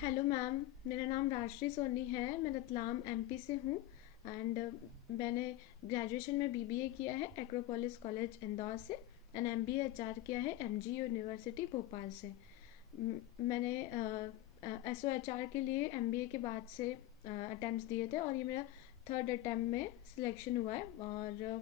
Hello ma'am, मेरा नाम राजश्री सोनी है। मैं रतलाम एमपी से हूँ। एंड मैंने ग्रेजुएशन में बीबीए किया है एक्रोपोलिस कॉलेज इंदौर से। एंड एमबीए एचआर किया है एमजी यूनिवर्सिटी भोपाल से। मैंने एसओ एचआर के लिए एमबीए के बाद से अटेम्प्ट्स दिए थे और ये मेरा थर्ड अटेम्प्ट में सिलेक्शन हुआ है। और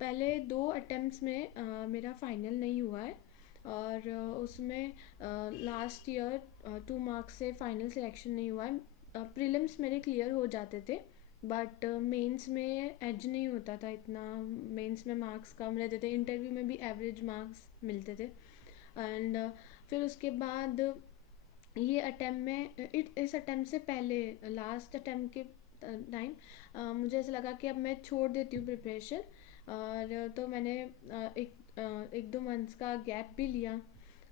पहले दो अटेम्प्ट्स में मेरा फाइनल नहीं हुआ है। और उसमें लास्ट ईयर 2 मार्क्स से फाइनल सिलेक्शन नहीं हुआ है। प्रीलिम्स मेरे क्लियर हो जाते थे, बट मेंस में एज नहीं होता था इतना। मेंस में मार्क्स कम रहते थे, इंटरव्यू में भी एवरेज मार्क्स मिलते थे। एंड फिर उसके बाद ये अटेम्प्ट में इस अटेम्प्ट से पहले लास्ट अटेम्प्ट के टाइम मुझे ऐसा लगा कि अब मैं छोड़ देती हूँ प्रिपरेशन। और तो मैंने एक दो मंथ्स का गैप भी लिया।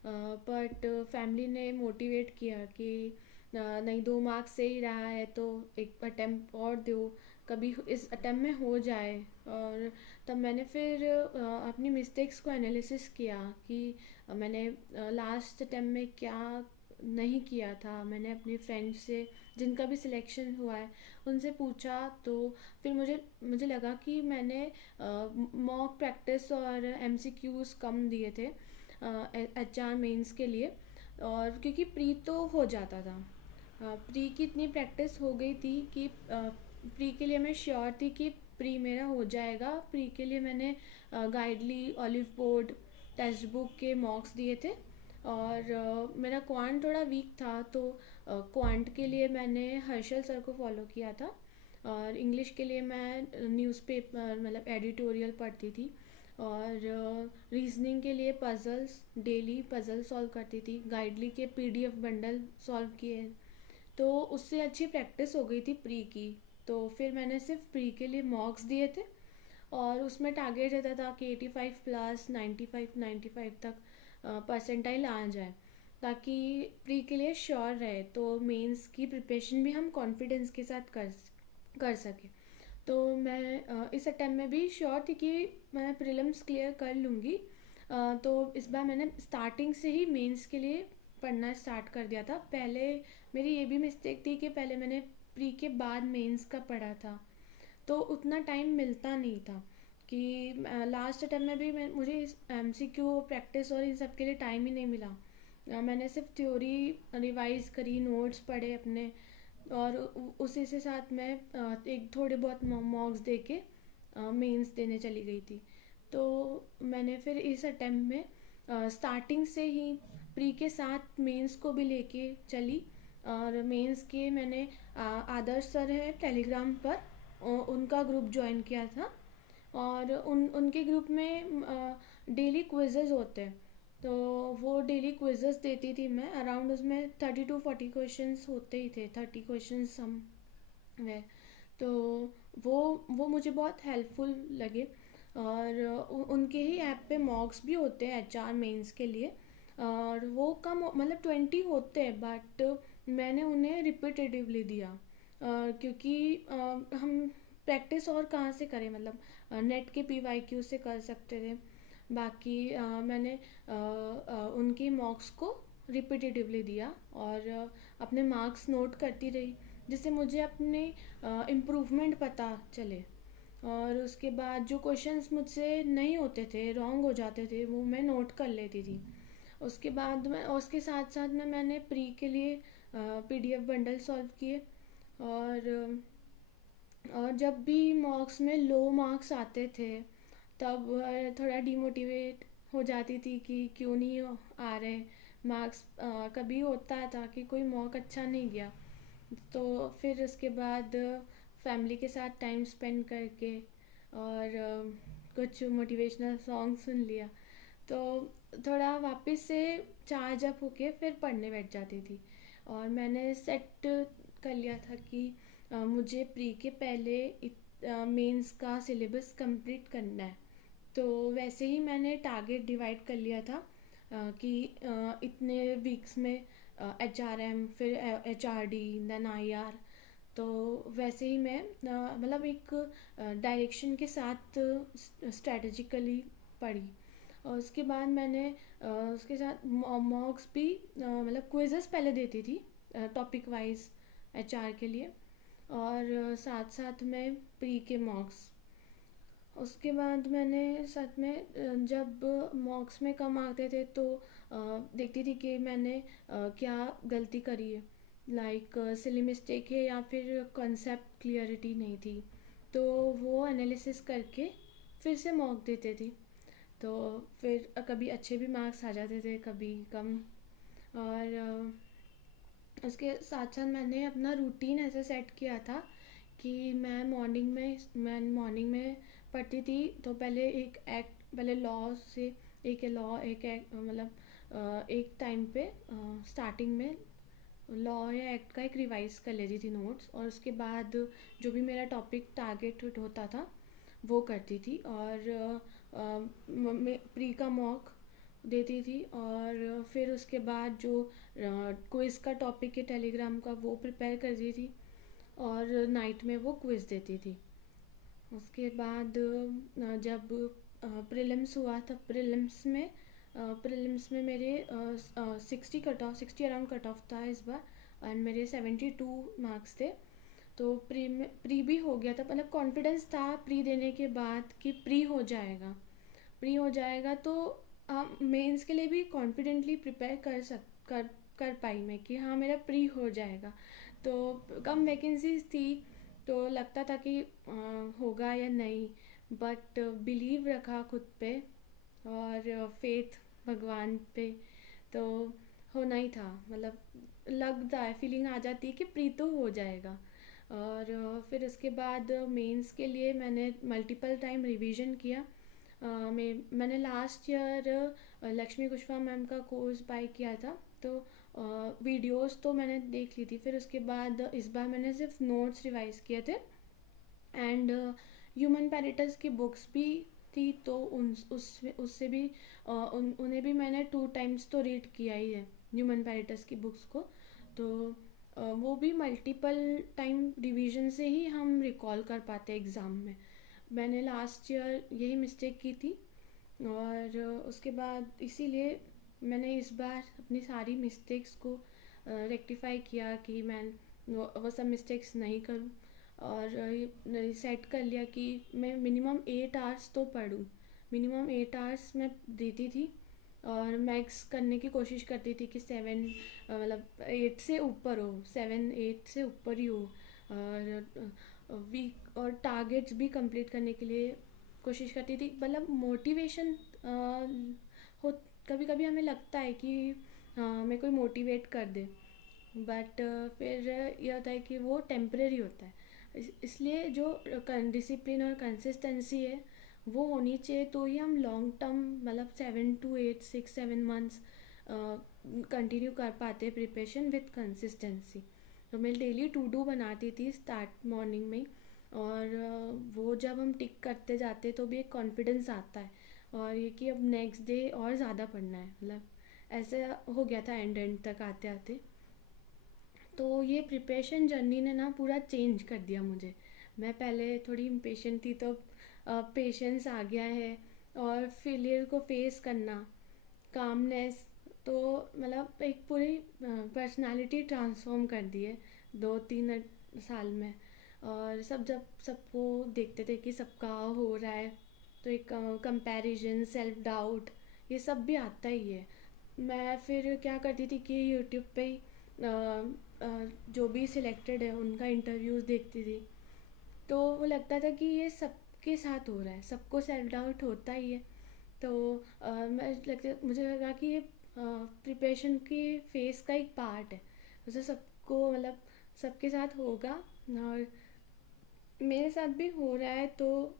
बट फैमिली ने मोटिवेट किया कि नहीं, 2 मार्क्स से ही रहा है तो एक अटेम्प्ट और दो, कभी इस अटेम्प्ट में हो जाए। और तब मैंने फिर अपनी मिस्टेक्स को एनालिसिस किया कि मैंने लास्ट अटेम्प्ट में क्या नहीं किया था। मैंने अपने फ्रेंड्स से जिनका भी सिलेक्शन हुआ है उनसे पूछा, तो फिर मुझे लगा कि मैंने मॉक प्रैक्टिस और एमसीक्यूज कम दिए थे एचआर मेंस के लिए। और क्योंकि प्री तो हो जाता था, प्री की इतनी प्रैक्टिस हो गई थी कि प्री के लिए मैं श्योर थी कि प्री मेरा हो जाएगा। प्री के लिए मैंने गाइडली, ऑलिव बोर्ड, टेक्स्ट बुक के मॉक्स दिए थे। और मेरा क्वांट थोड़ा वीक था, तो क्वांट के लिए मैंने हर्षल सर को फॉलो किया था। और इंग्लिश के लिए मैं न्यूज़पेपर मतलब एडिटोरियल पढ़ती थी। और रीजनिंग के लिए पजल्स, डेली पजल सॉल्व करती थी, गाइडली के पीडीएफ बंडल सॉल्व किए। तो उससे अच्छी प्रैक्टिस हो गई थी प्री की। तो फिर मैंने सिर्फ प्री के लिए मॉक्स दिए थे और उसमें टारगेट रहता था कि 85 प्लस 95 तक परसेंटाइल आ जाए, ताकि प्री के लिए श्योर रहे तो मेंस की प्रिपरेशन भी हम कॉन्फिडेंस के साथ कर सके। तो मैं इस अटेम्प्ट में भी श्योर थी कि मैं प्रीलिम्स क्लियर कर लूँगी। तो इस बार मैंने स्टार्टिंग से ही मेंस के लिए पढ़ना स्टार्ट कर दिया था। पहले मेरी ये भी मिस्टेक थी कि पहले मैंने प्री के बाद मेंस का पढ़ा था, तो उतना टाइम मिलता नहीं था कि लास्ट अटेम्प्ट में भी मुझे इस एमसीक्यू प्रैक्टिस और इन सब के लिए टाइम ही नहीं मिला। मैंने सिर्फ थ्योरी रिवाइज करी, नोट्स पढ़े अपने, और उसी से साथ मैं एक थोड़े बहुत मॉक्स दे के मेंस देने चली गई थी। तो मैंने फिर इस अटेम्प्ट में स्टार्टिंग से ही प्री के साथ मेंस को भी लेके चली। और मेंस के मैंने आदर्श सर है टेलीग्राम पर, उनका ग्रुप ज्वाइन किया था। और उनके ग्रुप में डेली क्विजेज होते हैं, तो वो डेली क्विजेस देती थी मैं। अराउंड उसमें 30 to 40 क्वेश्चंस होते ही थे, 30 क्वेश्चंस सम वे। तो वो मुझे बहुत हेल्पफुल लगे। और उनके ही ऐप पे मॉक्स भी होते हैं एचआर मेंस के लिए। और वो कम मतलब 20 होते हैं, बट मैंने उन्हें रिपीटेटिवली दिया। क्योंकि हम प्रैक्टिस और कहाँ से करें, मतलब नेट के पीवाईक्यू से कर सकते थे। बाकी मैंने उनकी मॉक्स को रिपीटेटिवली दिया और अपने मार्क्स नोट करती रही, जिससे मुझे अपने इम्प्रूवमेंट पता चले। और उसके बाद जो क्वेश्चंस मुझसे नहीं होते थे, रॉन्ग हो जाते थे, वो मैं नोट कर लेती थी। उसके बाद मैं उसके साथ साथ मैंने प्री के लिए पीडीएफ बंडल सॉल्व किए। और जब भी मॉक्स में लो मार्क्स आते थे तब थोड़ा डिमोटिवेट हो जाती थी कि क्यों नहीं आ रहे मार्क्स। कभी होता था कि कोई मॉक अच्छा नहीं गया, तो फिर उसके बाद फैमिली के साथ टाइम स्पेंड करके और कुछ मोटिवेशनल सॉन्ग सुन लिया, तो थोड़ा वापस से चार्ज अप होके फिर पढ़ने बैठ जाती थी। और मैंने सेट कर लिया था कि मुझे प्री के पहले मेंस का सिलेबस कंप्लीट करना है। तो वैसे ही मैंने टारगेट डिवाइड कर लिया था कि इतने वीक्स में एचआरएम, फिर एचआरडी, देन आईआर। तो वैसे ही मैं मतलब एक डायरेक्शन के साथ स्ट्रेटजिकली पढ़ी। और उसके बाद मैंने उसके साथ मॉक्स भी मतलब क्विजेस पहले देती थी टॉपिक वाइज एचआर के लिए, और साथ साथ में प्री के मॉक्स। उसके बाद मैंने साथ में जब मॉक्स में कम आते थे तो देखती थी कि मैंने क्या गलती करी है, लाइक सिली मिस्टेक है या फिर कॉन्सेप्ट क्लियरिटी नहीं थी, तो वो एनालिसिस करके फिर से मॉक देते थी। तो फिर कभी अच्छे भी मार्क्स आ जाते थे, कभी कम। और उसके साथ साथ मैंने अपना रूटीन ऐसे सेट किया था कि मैं मॉर्निंग में पढ़ती थी। तो पहले लॉ से एक एक्ट मतलब एक टाइम पे स्टार्टिंग में लॉ या एक्ट का एक रिवाइज कर लेती थी नोट्स, और उसके बाद जो भी मेरा टॉपिक टारगेट होता था वो करती थी, और प्री का मॉक देती थी, और फिर उसके बाद जो क्विज़ का टॉपिक है टेलीग्राम का वो प्रिपेयर करती थी, और नाइट में वो क्विज़ देती थी। उसके बाद जब प्रीलिम्स हुआ था, प्रीलिम्स में मेरे 60 अराउंड कट ऑफ था इस बार, एंड मेरे 72 मार्क्स थे। तो प्री भी हो गया था, मतलब कॉन्फिडेंस था प्री देने के बाद कि प्री हो जाएगा। तो मेंस के लिए भी कॉन्फिडेंटली प्रिपेयर कर पाई मैं कि हाँ मेरा प्री हो जाएगा। तो कम वैकेंसीज थी, तो लगता था कि होगा या नहीं, बट बिलीव रखा खुद पे और फेथ भगवान पे, तो होना ही था। मतलब लगता है, फीलिंग आ जाती है कि प्री तो हो जाएगा। और फिर उसके बाद मेंस के लिए मैंने मल्टीपल टाइम रिवीजन किया। मैंने last year Lakshmi Kushwaha ma'am का कोर्स बाय किया था, तो वीडियोस तो मैंने देख ली थी। फिर उसके बाद इस बार मैंने सिर्फ नोट्स रिवाइज किए थे, एंड ह्यूमन पैरेटस की बुक्स भी थी, तो उससे भी उन्हें भी मैंने 2 टाइम्स तो रीड किया ही है ह्यूमन पैरेटस की बुक्स को। तो वो भी मल्टीपल टाइम रिवीजन से ही हम रिकॉल कर पाते हैं एग्ज़ाम में। मैंने लास्ट ईयर यही मिस्टेक की थी, और उसके बाद इसीलिए मैंने इस बार अपनी सारी मिस्टेक्स को रेक्टिफाई किया कि मैं वो सब मिस्टेक्स नहीं करूं, और सेट कर लिया कि मैं मिनिमम 8 आवर्स तो पढूं। मिनिमम 8 आवर्स मैं देती थी, और मैक्स करने की कोशिश करती थी कि 7 मतलब 8 से ऊपर हो, 7-8 से ऊपर ही हो। और वीक और टारगेट्स भी कंप्लीट करने के लिए कोशिश करती थी। मतलब मोटिवेशन हो, कभी कभी हमें लगता है कि हमें कोई मोटिवेट कर दे, बट फिर यह होता है कि वो टेम्परेरी होता है। इसलिए जो डिसिप्लिन और कंसिस्टेंसी है वो होनी चाहिए, तो ही हम लॉन्ग टर्म मतलब 7 to 8 6-7 मंथ्स कंटिन्यू कर पाते प्रिपरेशन विथ कंसिस्टेंसी। तो मैं डेली टू डू बनाती थी स्टार्ट मॉर्निंग में, और वो जब हम टिक करते जाते तो भी एक कॉन्फिडेंस आता है, और ये कि अब नेक्स्ट डे और ज़्यादा पढ़ना है। मतलब ऐसे हो गया था एंड तक आते आते। तो ये प्रिपरेशन जर्नी ने ना पूरा चेंज कर दिया मुझे। मैं पहले थोड़ी इम्पेशेंट थी, तो पेशेंस आ गया है, और फेलियर को फेस करना, कामनेस, तो मतलब एक पूरी पर्सनालिटी ट्रांसफॉर्म कर दी है 2-3 साल में। और जब सबको देखते थे कि सबका हो रहा है, तो एक कंपैरिजन, सेल्फ डाउट, ये सब भी आता ही है। मैं फिर क्या करती थी कि यूट्यूब पे ही जो भी सिलेक्टेड है उनका इंटरव्यूज़ देखती थी। तो वो लगता था कि ये सबके साथ हो रहा है, सबको सेल्फ डाउट होता ही है। तो मुझे लगा कि ये प्रिपरेशन की फेस का एक पार्ट है, उसे सबको मतलब सबके साथ होगा, और मेरे साथ भी हो रहा है। तो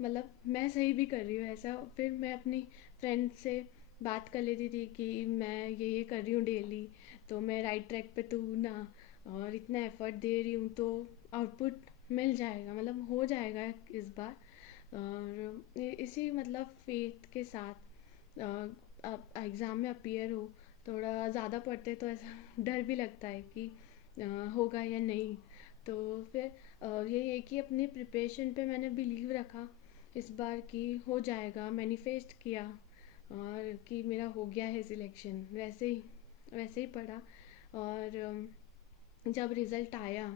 मतलब मैं सही भी कर रही हूँ ऐसा। फिर मैं अपनी फ्रेंड से बात कर लेती थी कि मैं ये कर रही हूँ डेली, तो मैं राइट ट्रैक पे तो हूँ ना, और इतना एफर्ट दे रही हूँ तो आउटपुट मिल जाएगा, मतलब हो जाएगा इस बार। और इसी मतलब फेथ के साथ एग्ज़ाम में अपीयर हो। थोड़ा ज़्यादा पढ़ते तो ऐसा डर भी लगता है कि होगा या नहीं। तो फिर ये है कि अपनी प्रिपरेशन पे मैंने बिलीव रखा इस बार कि हो जाएगा, मैनिफेस्ट किया, और कि मेरा हो गया है सिलेक्शन। वैसे ही पढ़ा, और जब रिज़ल्ट आया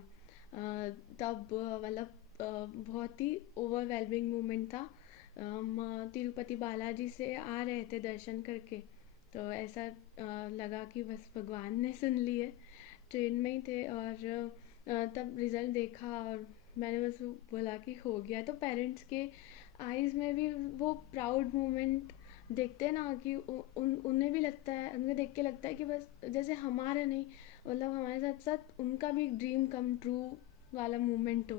तब मतलब बहुत ही ओवरवेलमिंग मोमेंट था। हम तिरुपति बालाजी से आ रहे थे दर्शन करके, तो ऐसा लगा कि बस भगवान ने सुन लिए। ट्रेन में ही थे और तब रिज़ल्ट देखा और मैंने बस वो बोला कि हो गया। तो पेरेंट्स के आईज़ में भी वो प्राउड मोमेंट देखते हैं ना कि उन्हें भी लगता है, उन्हें देख के लगता है कि बस जैसे हमारा नहीं, मतलब हमारे साथ साथ उनका भी ड्रीम कम ट्रू वाला मोमेंट हो।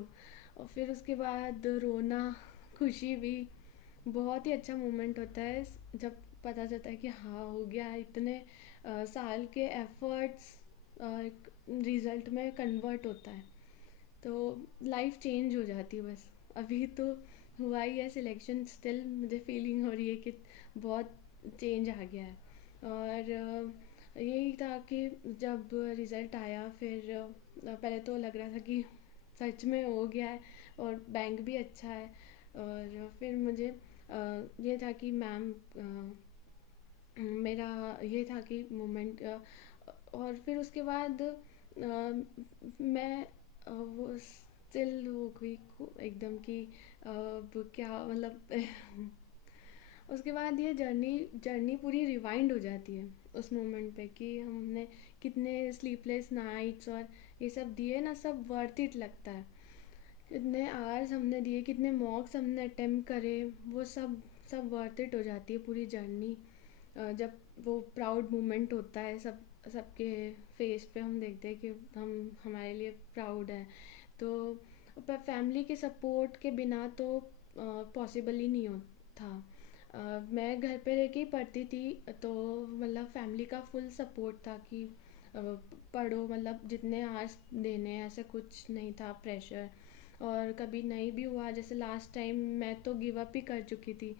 और फिर उसके बाद रोना, खुशी भी, बहुत ही अच्छा मोमेंट होता है जब पता चलता है कि हाँ हो गया। इतने साल के एफर्ट्स रिजल्ट में कन्वर्ट होता है, तो लाइफ चेंज हो जाती है बस। अभी तो हुआ ही है सिलेक्शन, स्टिल मुझे फीलिंग हो रही है कि बहुत चेंज आ गया है। और यही था कि जब रिज़ल्ट आया फिर पहले तो लग रहा था कि सच में हो गया है और बैंक भी अच्छा है। और फिर मुझे ये था कि मैम मेरा ये था कि मोमेंट। और फिर उसके बाद मैं वो स्टिल हो गई एकदम कि अब क्या मतलब उसके बाद ये जर्नी जर्नी पूरी रिवाइंड हो जाती है उस मोमेंट पे कि हमने कितने स्लीपलेस नाइट्स और ये सब दिए ना, सब वर्थ इट लगता है। कितने आवर्स हमने दिए, कितने मॉक्स हमने अटेम्प्ट करे, वो सब सब वर्थ इट हो जाती है पूरी जर्नी। जब वो प्राउड मोमेंट होता है सब सबके फेस पे, हम देखते हैं कि हम हमारे लिए प्राउड है। तो पर फैमिली के सपोर्ट के बिना तो पॉसिबल ही नहीं हो था। मैं घर पे रह के ही पढ़ती थी, तो मतलब फैमिली का फुल सपोर्ट था कि अ, पढ़ो, मतलब जितने आवर्स देने हैं, ऐसा कुछ नहीं था प्रेशर। और कभी नहीं भी हुआ, जैसे लास्ट टाइम मैं तो गिव अप ही कर चुकी थी,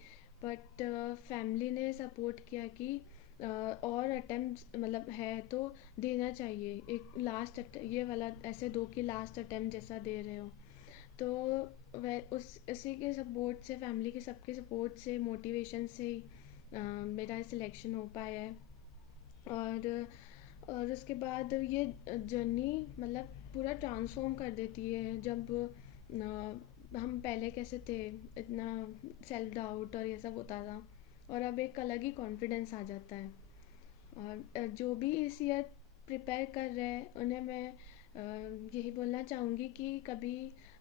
बट फैमिली ने सपोर्ट किया कि और अटेम्प्ट मतलब है तो देना चाहिए, एक लास्ट ये वाला ऐसे दो कि लास्ट अटेम्प्ट जैसा दे रहे हो। तो वह उस उसी के सपोर्ट से, फैमिली के सबके सपोर्ट से, मोटिवेशन से ही मेरा सिलेक्शन हो पाया है। और उसके बाद ये जर्नी मतलब पूरा ट्रांसफॉर्म कर देती है। जब हम पहले कैसे थे, इतना सेल्फ डाउट और ये सब होता था, और अब एक अलग ही कॉन्फिडेंस आ जाता है। और जो भी इस ईयर प्रिपेयर कर रहे हैं उन्हें मैं यही बोलना चाहूँगी कि कभी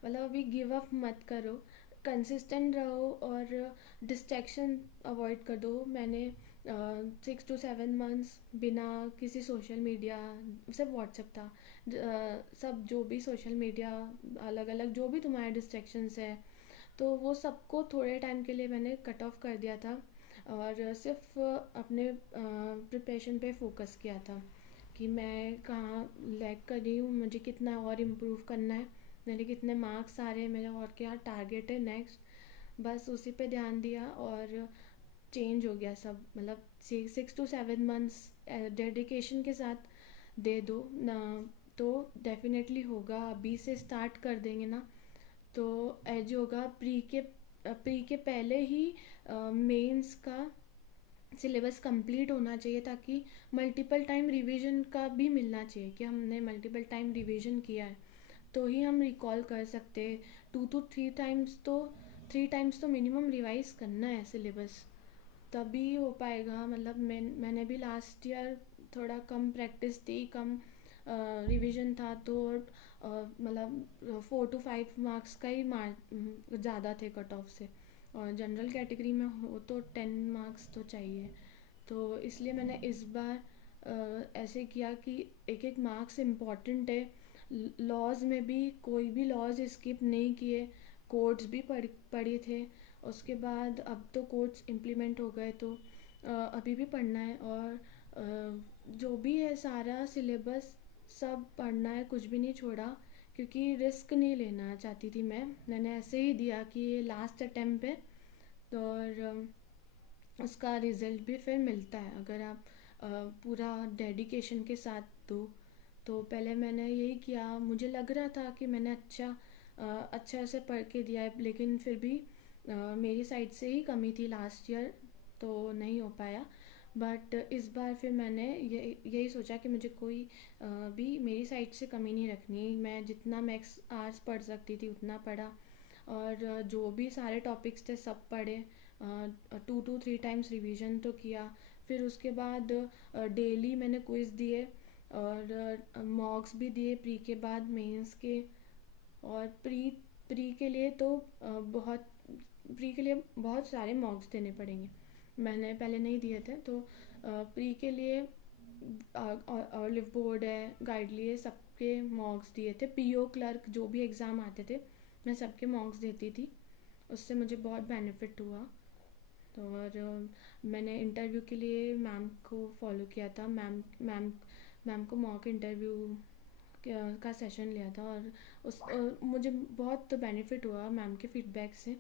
मतलब अभी गिव अप मत करो, कंसिस्टेंट रहो और डिस्ट्रैक्शन अवॉइड कर दो। मैंने 6 to 7 months बिना किसी सोशल मीडिया, सिर्फ व्हाट्सएप था, सब जो भी सोशल मीडिया अलग अलग जो भी तुम्हारे डिस्ट्रैक्शंस है, तो वो सबको थोड़े टाइम के लिए मैंने कट ऑफ कर दिया था और सिर्फ अपने प्रिपरेशन पे फोकस किया था कि मैं कहाँ लैग कर रही हूँ, मुझे कितना और इम्प्रूव करना है, मेरे कितने मार्क्स आ रहे हैं, मेरा और क्या टारगेट है नेक्स्ट। बस उसी पे ध्यान दिया और चेंज हो गया सब। मतलब 6 to 7 months डेडिकेशन के साथ दे दो ना, तो डेफिनेटली होगा। अभी से स्टार्ट कर देंगे ना तो एज होगा। प्री के पहले ही मेंस का सिलेबस कंप्लीट होना चाहिए, ताकि मल्टीपल टाइम रिवीजन का भी मिलना चाहिए कि हमने मल्टीपल टाइम रिवीजन किया है, तो ही हम रिकॉल कर सकते हैं। 2 to 3 टाइम्स तो 3 टाइम्स तो मिनिमम रिवाइज करना है सिलेबस, तभी हो पाएगा। मतलब मैंने भी लास्ट ईयर थोड़ा कम प्रैक्टिस थी, कम रिवीजन था, तो मतलब 4 to 5 मार्क्स का ही मार्क ज़्यादा थे कट ऑफ से, और जनरल कैटेगरी में हो तो 10 मार्क्स तो चाहिए। तो इसलिए मैंने इस बार ऐसे किया कि एक एक मार्क्स इम्पॉर्टेंट है। लॉज में भी कोई भी लॉज स्किप नहीं किए, कोड्स भी पढ़े थे। उसके बाद अब तो कोड्स इम्प्लीमेंट हो गए, तो अभी भी पढ़ना है। और जो भी है सारा सिलेबस सब पढ़ना है, कुछ भी नहीं छोड़ा, क्योंकि रिस्क नहीं लेना चाहती थी मैंने ऐसे ही दिया कि ये लास्ट अटेम्प्ट है। तो और उसका रिज़ल्ट भी फिर मिलता है अगर आप पूरा डेडिकेशन के साथ दो। तो पहले मैंने यही किया, मुझे लग रहा था कि मैंने अच्छा से पढ़ के दिया है, लेकिन फिर भी मेरी साइड से ही कमी थी लास्ट ईयर, तो नहीं हो पाया। बट इस बार फिर मैंने यही सोचा कि मुझे कोई भी मेरी साइड से कमी नहीं रखनी। मैं जितना मैथ्स आर्ट्स पढ़ सकती थी उतना पढ़ा, और जो भी सारे टॉपिक्स थे सब पढ़े। 2 to 3 टाइम्स रिवीजन तो किया। फिर उसके बाद डेली मैंने क्विज़ दिए, और मॉक्स भी दिए प्री के बाद मेंस के। और प्री के लिए तो बहुत प्री के लिए बहुत सारे मॉक्स देने पड़ेंगे, मैंने पहले नहीं दिए थे। तो प्री के लिए ऑलिव बोर्ड है, गाइडली है, सबके मॉक्स दिए थे। पीओ क्लर्क जो भी एग्ज़ाम आते थे मैं सबके मॉक्स देती थी, उससे मुझे बहुत बेनिफिट हुआ। तो और मैंने इंटरव्यू के लिए मैम को फॉलो किया था। मैम को मॉक इंटरव्यू का सेशन लिया था, और मुझे बहुत बेनिफिट हुआ मैम के फीडबैक से।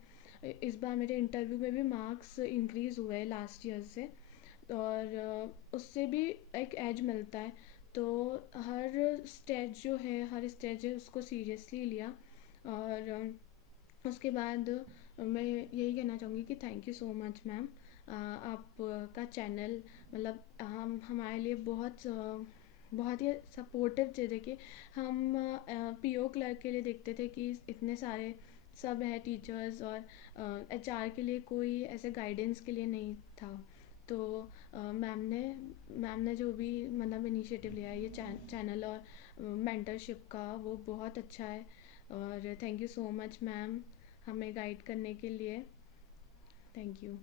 इस बार मेरे इंटरव्यू में भी मार्क्स इंक्रीज़ हुए लास्ट ईयर से, और उससे भी एक एज मिलता है। तो हर स्टेज है उसको सीरियसली लिया। और उसके बाद मैं यही कहना चाहूँगी कि thank you so much ma'am. आपका चैनल मतलब हम हमारे लिए बहुत ही सपोर्टिव थे। देखिए हम पीओ क्लर्क के लिए देखते थे कि इतने सारे सब है टीचर्स, और एचआर के लिए कोई ऐसे गाइडेंस के लिए नहीं था। तो मैम ने जो भी मतलब इनिशिएटिव लिया है ये चैनल और मेंटरशिप का, वो बहुत अच्छा है। और thank you so much ma'am हमें गाइड करने के लिए। Thank you.